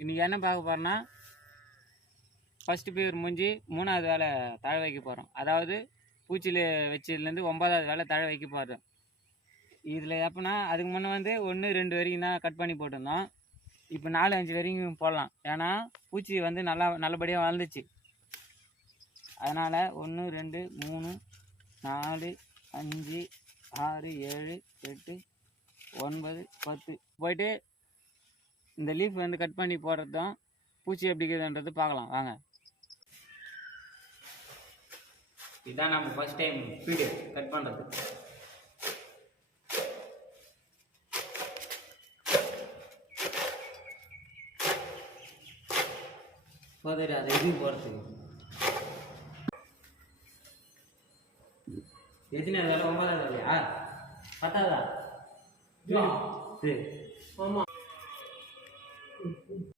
இன்றைக்கி என்ன பார்க்க போகிறோன்னா ஃபஸ்ட்டு பேர் முடிஞ்சு 3வது வேலை தழை வைக்க போகிறோம். அதாவது பூச்சியில் வச்சதுலேருந்து 9வது வேலை தழை வைக்க போகிறோம். இதில் எப்போனா அதுக்கு முன்னே வந்து 1 2 வரைக்கும் தான் கட் பண்ணி போட்டிருந்தோம். இப்போ 4 5 வரைக்கும் போடலாம். ஏன்னா பூச்சி வந்து நல்லபடியாக வளர்ந்துச்சு. அதனால் 1 2 3 4 5 6 7 8 9 10 போயிட்டு இந்த லீஃப் வந்து கட் பண்ணி போடுறது தான் பூச்சி எப்படி இருக்குதுன்றது பார்க்கலாம் வாங்க. இதுதான் நம்ம ஃபர்ஸ்ட் டைம் ஃபீடு கட் பண்ணுறது. போதும் அதை இது போகிறதுக்கு எத்தனை வேலை 9வது வேலையா 10வதா? சரி ஆமாம்.